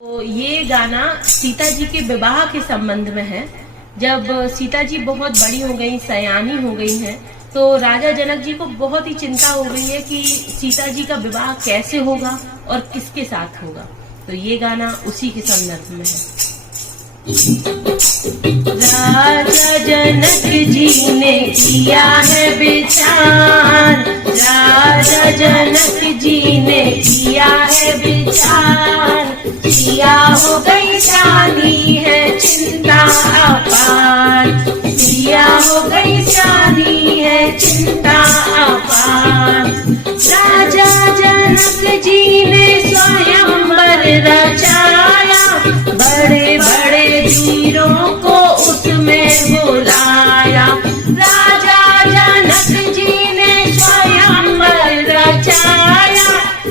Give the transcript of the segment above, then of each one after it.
तो ये गाना सीता जी के विवाह के संबंध में है। जब सीता जी बहुत बड़ी हो गई, सयानी हो गई हैं, तो राजा जनक जी को बहुत ही चिंता हो गई है कि सीता जी का विवाह कैसे होगा और किसके साथ होगा। तो ये गाना उसी के संदर्भ में है। राजा जनक जी ने किया है विचार, राजा जनक जी ने किया है विचार, सिया हो गई जानी है चिंता अपार, सिया हो गई जानी है चिंता अपार। राजा जनक जी ने स्वयंवर रचाया, बड़े बड़े वीरों को उसमें बुलाया। राजा जनक जी ने स्वयंवर रचाया,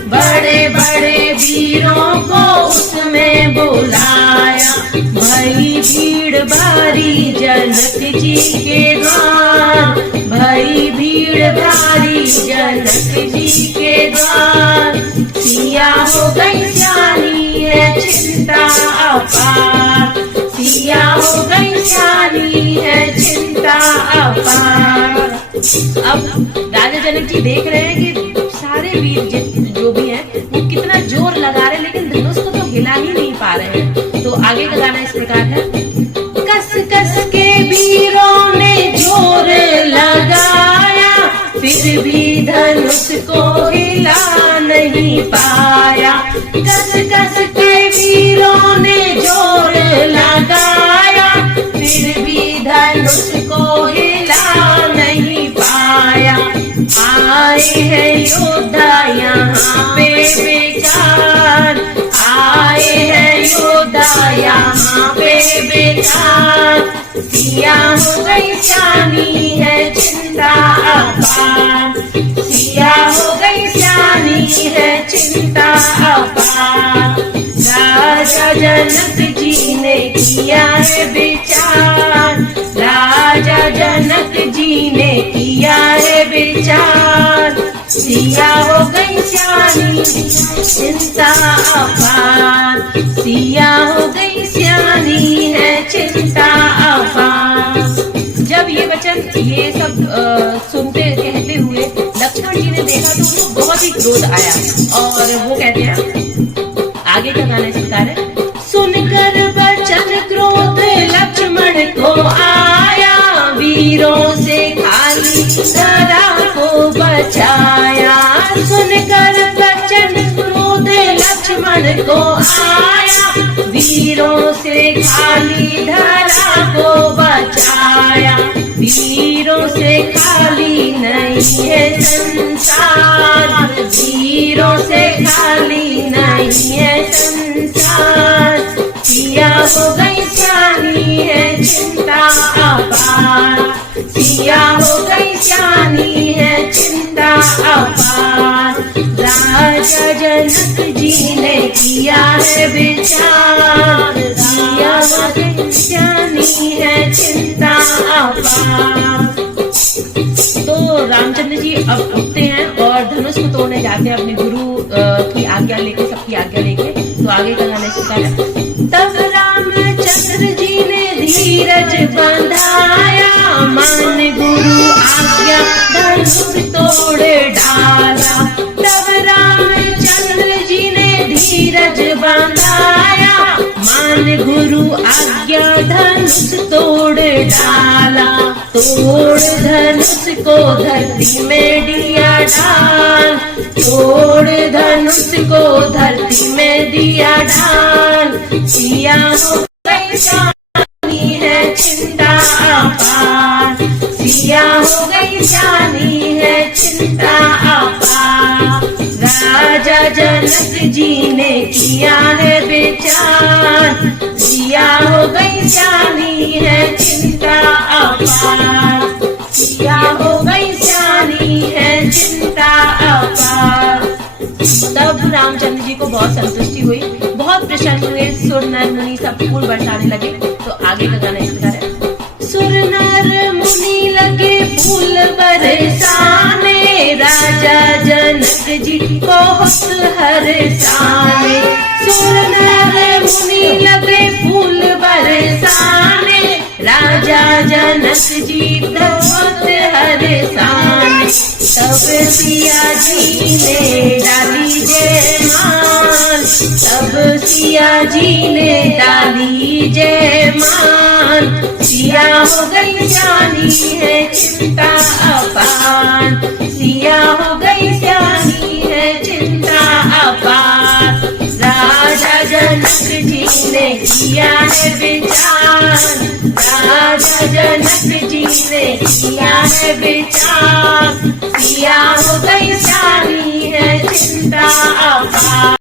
बड़े बड़े वीरों को उसमें बुलाया। भई भीड़ भारी जनक जी के द्वार, भई भीड़ भारी जनक जी के द्वार, सिया हो गई जानी है चिंता अपार, सिया हो गई जानी है चिंता अपार। अब राजा जनक जी देख रहे हैं कि सारे वीर जो भी हैं वो कितना जोर लगा रहे हैं, लेकिन धनुष को तो हिला ही नहीं पा रहे हैं। तो आगे का गाना इस प्रकार है। कस कस के वीरों ने जोर लगाया, फिर भी धनुष को हिला नहीं पाया। कस कस के वीरों ने जोर लगाया, फिर भी धनुष को हिला नहीं पाया। आए हैं योद्धा यहाँ पे बेकार, आए हैं योद्धा यहाँ पे बेकार, सिया हो गई जानी है चिंता अपार, सिया हो गई जानी है चिंता अपार। राजा जनक जी ने किया है विचार, राजा जनक जी ने किया है विचार, सिया हो गई जानी चिंता अपार, सिया हो गई जानी है चिंता अपार। जब ये वचन ये सब सुनते कहते हुए लक्ष्मण जी ने देखा तो उनको बहुत ही क्रोध आया और वो कहते हैं, आगे का गाना इस प्रकार है। सुनकर वचन क्रोध लक्ष्मण को आया, वीरों से खाली धरा को बचाया। सुनकर वचन क्रोध लक्ष्मण को आया, वीरों से खाली धरा को बचाया। वीरों से खाली नहीं है संसार, वीरों से खाली नहीं है संसार, सिया हो गई जानी है चिंता अपार, सिया हो गई जानी है चिंता अपार। राजा जनक जी ने किया है विचार, सिया हो गई जानी है चिंता अपार। तो रामचंद्र जी अब उठते हैं और धनुष को तोड़ने जाते हैं अपने गुरु की आज्ञा लेके, सबकी आज्ञा लेके। तो आगे का गाना इस प्रकार है। तब रामचंद्र जी ने धीरज बंधाया, मान गुरु आज्ञा धनुष तोड़ डाला। तब रामचंद्र जी ने धीरज बंधाया, मान गुरु आज्ञा धनुष तोड़ डाला। तोड़ धनुष को धरती में दिया डाल, तोड़ धनुष को धरती में दिया डाल, सिया हो गई जानी है चिंता अपार, सिया हो गई जानी है चिंता अपार। राजा जनक जी ने किया है विचार, सिया हो गई जानी है चिंता अपार, सिया हो गई जानी है चिंता अपार। तब रामचंद्र जी को बहुत संतुष्टि हुई, बहुत प्रसन्न हुए, सुर नर मुनि सब फूल बरसाने लगे। तो आगे का गाना इस प्रकार है। सुर नर मुनि लगे फूल बरसाने, राजा जनक जी बहुत हर्षाने। सुर नर मुनि लगे फूल बरसाने, राजा जनक जी बहुत हर्षाने। तब सिया जी ने डाली जयमाल, तब सिया जी ने डाली जयमाल। सिया हो गई जानी है चिंता अपार, सिया हो गई जानी है चिंता अपार। राजा जनक जी ने किया है विचार, राजा जनक जी ने किया है विचार। सिया हो गई जानी है चिंता अपार।